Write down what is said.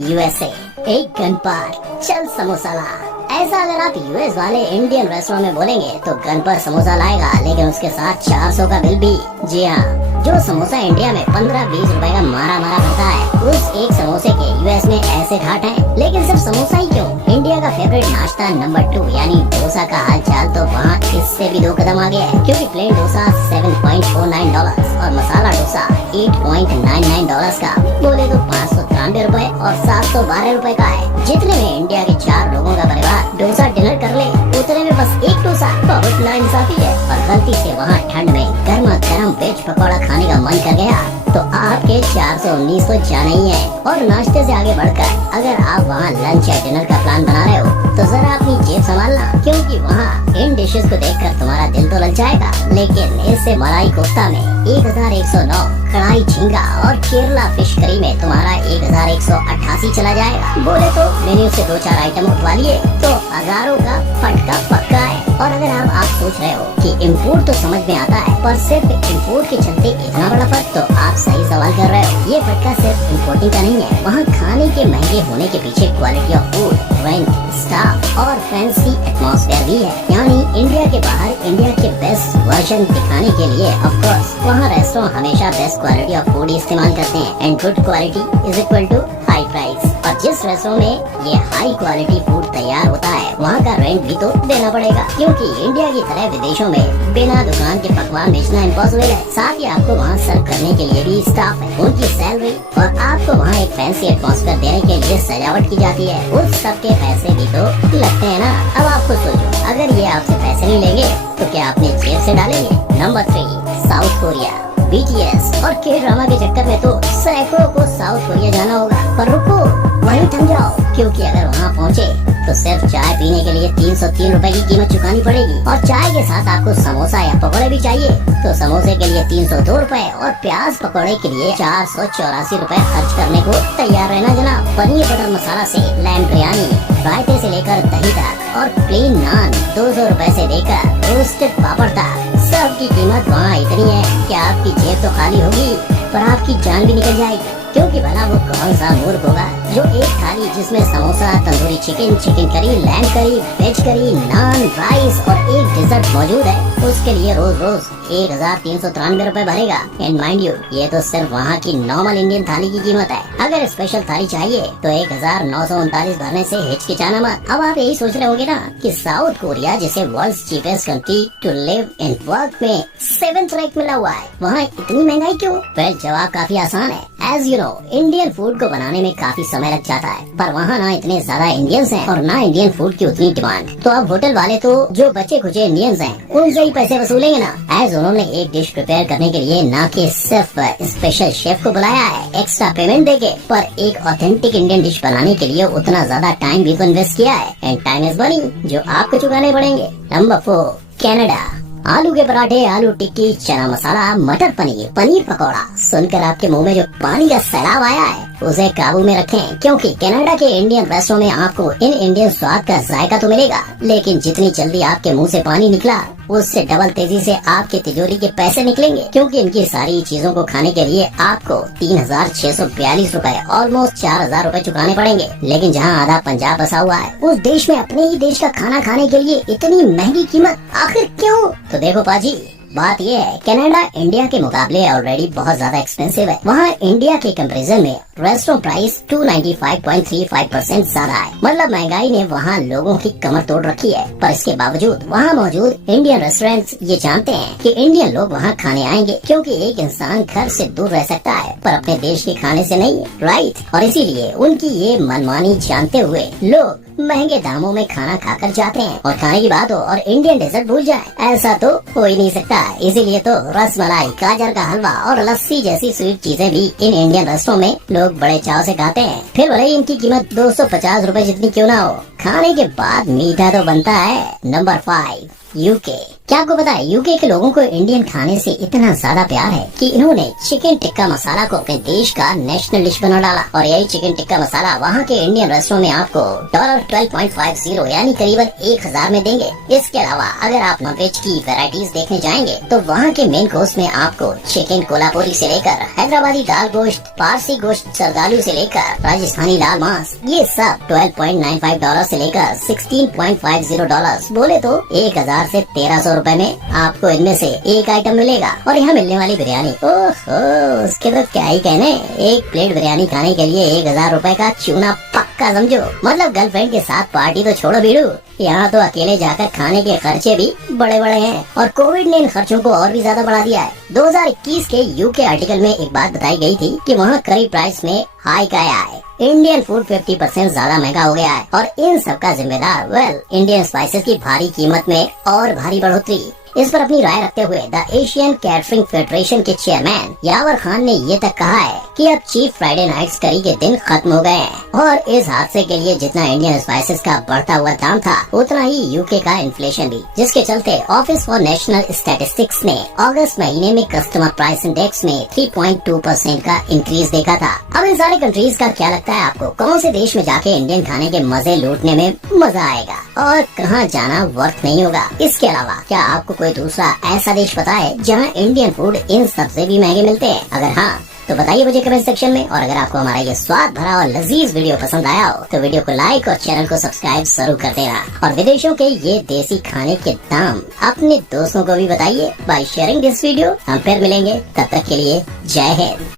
USA एक gun पर चल समोसा ला। ऐसा अगर आप यूएस वाले इंडियन रेस्टोरेंट में बोलेंगे तो गन पर समोसा लाएगा, लेकिन उसके साथ 400 का बिल भी। जी हाँ, जो समोसा इंडिया में 15-20 रुपए का मारा करता है, उस एक समोसे के यूएस में ऐसे घाट हैं। लेकिन सिर्फ समोसा ही क्यों, इंडिया का फेवरेट नाश्ता नंबर 2 यानी डोसा का हाल चाल तो वहाँ इससे भी 2 कदम आगे है, क्योंकि प्लेन डोसा $7.49 और मसाला डोसा $8.99 का। बोले तो 593 रुपए और 712 रुपए का है, जितने में इंडिया के 4 लोगों का परिवार डोसा डिनर कर ले, उतने में बस एक डोसा। बहुत नाइंसाफी है। और गलती से वहाँ ठंड में गर्मा गर्म वेज पकौड़ा खाने का मन कर गया तो आपके 419 तो जाना ही है। और नाश्ते से आगे बढ़कर अगर आप वहाँ लंच या डिनर का प्लान बना रहे हो तो जरा अपनी जेब संभालना, क्योंकि वहाँ इन डिशेस को देखकर तुम्हारा दिल तो ललचाएगा, लेकिन इससे मलाई कोफ्ता में 1109, कढ़ाई झींगा और केरला फिश करी में तुम्हारा 1188 चला जाएगा। बोले तो मेन्यू से 2-4 आइटम उठवा लिए तो हजारों का फटका पक्का है। और अगर आप सोच रहे हो कि इम्पोर्ट तो समझ में आता है, पर सिर्फ इम्पोर्ट के चलते इतना बड़ा फर्क, तो आप सही सवाल कर रहे हो। ये फटका सिर्फ इम्पोर्टिंग का नहीं है, वहाँ खाने के महंगे होने के पीछे quality of food, rent, staff और फैंसी एटमॉस्फेयर भी है। यानी इंडिया के बाहर इंडिया के बेस्ट वर्जन दिखाने के लिए ऑफ कोर्स वहाँ रेस्टोरेंट हमेशा बेस्ट क्वालिटी ऑफ फूड इस्तेमाल करते हैं, and good quality is equal to high price. और जिस रेस्टोरेंट में ये हाई क्वालिटी फूड तैयार होता है, वहाँ का रेंट भी तो देना पड़ेगा, क्योंकि इंडिया की तरह विदेशों में बिना दुकान के पकवान बेचना इम्पॉसिबल है। साथ ही आपको वहाँ सर्व करने के लिए भी स्टाफ है, उनकी सैलरी और आपको वहाँ एक फैंसी एटमॉस्फेयर देने के लिए सजावट की जाती है, उस सब के पैसे भी तो लगते हैं ना। अब आप खुद सोचो, अगर ये आपसे पैसे नहीं लेंगे तो क्या अपने जेब से डालेंगे? Number 3, south Korea. BTS और के ड्रामा के चक्कर में तो सैकड़ों को साउथ कोरिया जाना होगा, पर रुको वहीं थम जाओ, क्योंकि अगर वहाँ पहुँचे तो सिर्फ चाय पीने के लिए 303 रुपए की कीमत चुकानी पड़ेगी, और चाय के साथ आपको समोसा या पकौड़े भी चाहिए तो समोसे के लिए 302 रुपए और प्याज पकौड़े के लिए 484 रुपए खर्च करने को तैयार रहना जनाब। पनीर बटर मसाला से लैम बिरयानी, रायते से लेकर दही तक और प्लेन नान 200 रुपए से लेकर रोस्टेड पापड़ तक, सबकी कीमत वहाँ इतनी है कि आपकी जेब तो खाली होगी पर आपकी जान भी निकल जाएगी। क्योंकि भला वो कौन सा मूर्ख होगा जो एक थाली जिसमें samosa, tandoori chicken, chicken curry, lamb curry, veg curry, naan, rice और एक डिजर्ट मौजूद है, उसके लिए रोज 1393 रुपए भरेगा। एंड माइंड यू, ये तो सिर्फ वहाँ की नॉर्मल इंडियन थाली की कीमत है। अगर स्पेशल थाली चाहिए तो 1939 भरने से हिचकिचाना मत। अब आप यही सोच रहे होंगे ना कि साउथ कोरिया जैसे world cheapest country to live and work में 7th रैंक मिला हुआ है, वहाँ इतनी महंगाई क्यों? वेल, जवाब काफी आसान है। As you know, Indian food को बनाने में काफी समय लग जाता है, पर वहाँ ना इतने ज्यादा इंडियंस हैं और ना इंडियन फूड की उतनी डिमांड। तो अब होटल वाले तो जो बचे खुचे इंडियंस हैं उनसे ही पैसे वसूलेंगे ना। एज उन्होंने एक डिश प्रिपेयर करने के लिए ना कि सिर्फ स्पेशल शेफ को बुलाया है एक्स्ट्रा पेमेंट देके, पर एक ऑथेंटिक इंडियन डिश बनाने के लिए उतना ज्यादा टाइम भी तो इन्वेस्ट किया है, एंड टाइम इज मनी जो आपको चुकाने पड़ेंगे। Number 4, Canada. आलू के पराठे, आलू टिक्की, चना मसाला, मटर पनीर, पनीर पकौड़ा, सुनकर आपके मुंह में जो पानी का सैलाब आया है उसे काबू में रखें, क्योंकि कनाडा के इंडियन रेस्टोरेंट में आपको इन इंडियन स्वाद का जायका तो मिलेगा, लेकिन जितनी जल्दी आपके मुंह से पानी निकला उससे डबल तेजी से आपके तिजोरी के पैसे निकलेंगे, क्योंकि इनकी सारी चीजों को खाने के लिए आपको 3642 रुपए, ऑलमोस्ट 4000 रुपए चुकाने पड़ेंगे। लेकिन जहाँ आधा पंजाब बसा हुआ है, उस देश में अपने ही देश का खाना खाने के लिए इतनी महंगी कीमत आखिर क्यों? तो देखो पाजी, बात ये है, कनाडा इंडिया के मुकाबले ऑलरेडी बहुत ज्यादा एक्सपेंसिव है। वहाँ इंडिया के कंपैरिजन में रेस्टोरेंट प्राइस 295.35% ज्यादा है। मतलब महंगाई ने वहाँ लोगों की कमर तोड़ रखी है, पर इसके बावजूद वहाँ मौजूद इंडियन रेस्टोरेंट्स ये जानते हैं कि इंडियन लोग वहाँ खाने आएंगे, क्योंकि एक इंसान घर से दूर रह सकता है पर अपने देश के खाने से नहीं, राइट? और इसीलिए उनकी ये मनमानी जानते हुए लोग महंगे दामों में खाना खाकर जाते हैं, और खाने की बात हो और इंडियन डेजर्ट भूल जाए, ऐसा तो हो ही नहीं सकता। इसीलिए तो रसमलाई, गाजर का हलवा और लस्सी जैसी स्वीट चीजें भी इन इंडियन रेस्टोरेंट में लोग बड़े चाव से खाते हैं। फिर भले ही इनकी कीमत 250 रुपए जितनी क्यों ना हो, खाने के बाद मीठा तो बनता है। Number 5, UK. क्या आपको पता है यूके के लोगों को इंडियन खाने से इतना ज्यादा प्यार है कि इन्होंने चिकन टिक्का मसाला को अपने देश का नेशनल डिश बना डाला। और यही चिकन टिक्का मसाला वहाँ के इंडियन रेस्टोरेंट में आपको $12.50 यानी करीबन 1000 में देंगे। इसके अलावा अगर आप नॉनवेज की वैरायटीज देखने जाएंगे तो वहाँ के मेन कोर्स में आपको चिकन कोल्हापुरी से लेकर हैदराबादी दाल गोश्त, पारसी गोश्त, सरदालू से लेकर राजस्थानी लाल मांस, ये सब $12.95 से लेकर $16.50 बोले तो 1000 से 1300 रुपए में आपको इनमें से एक आइटम मिलेगा। और यहाँ मिलने वाली बिरयानी, ओहो उसके तो क्या ही कहने। एक प्लेट बिरयानी खाने के लिए 1000 रुपए का चूना पक्का समझो। मतलब गर्लफ्रेंड के साथ पार्टी तो छोड़ो बीड़ू, यहाँ तो अकेले जाकर खाने के खर्चे भी बड़े बड़े हैं। और कोविड ने इन खर्चों को और भी ज्यादा बढ़ा दिया है। 2021 के यूके आर्टिकल में एक बात बताई गई थी कि वहाँ करीब प्राइस में हाइक आया है। इंडियन फूड 50% ज्यादा महंगा हो गया है और इन सब का जिम्मेदार इंडियन स्पाइसेस की भारी कीमत में और भारी बढ़ोतरी। इस पर अपनी राय रखते हुए द एशियन कैटरिंग फेडरेशन के चेयरमैन यावर खान ने ये तक कहा है कि अब चीफ फ्राइडे नाइट्स करी के दिन खत्म हो गए हैं और इस हादसे के लिए जितना इंडियन स्पाइसेस का बढ़ता हुआ दाम था उतना ही यूके का इन्फ्लेशन भी, जिसके चलते ऑफिस फॉर नेशनल स्टैटिस्टिक्स ने अगस्त महीने में कस्टमर प्राइस इंडेक्स में 3.2% का इंक्रीज देखा था। अब इन सारे कंट्रीज का क्या लगता है आपको, कौन से देश में जाके इंडियन खाने के मजे लूटने में मजा आएगा और कहाँ जाना वर्थ नहीं होगा? इसके अलावा क्या आपको कोई दूसरा ऐसा देश पता है जहाँ इंडियन फूड इन सबसे भी महंगे मिलते हैं? अगर हाँ तो बताइए मुझे कमेंट सेक्शन में। और अगर आपको हमारा ये स्वाद भरा और लजीज वीडियो पसंद आया हो तो वीडियो को लाइक और चैनल को सब्सक्राइब जरूर कर देना। और विदेशों के ये देसी खाने के दाम अपने दोस्तों को भी बताइए बाय शेयरिंग दिस वीडियो। हम फिर मिलेंगे, तब तक के लिए जय हिंद।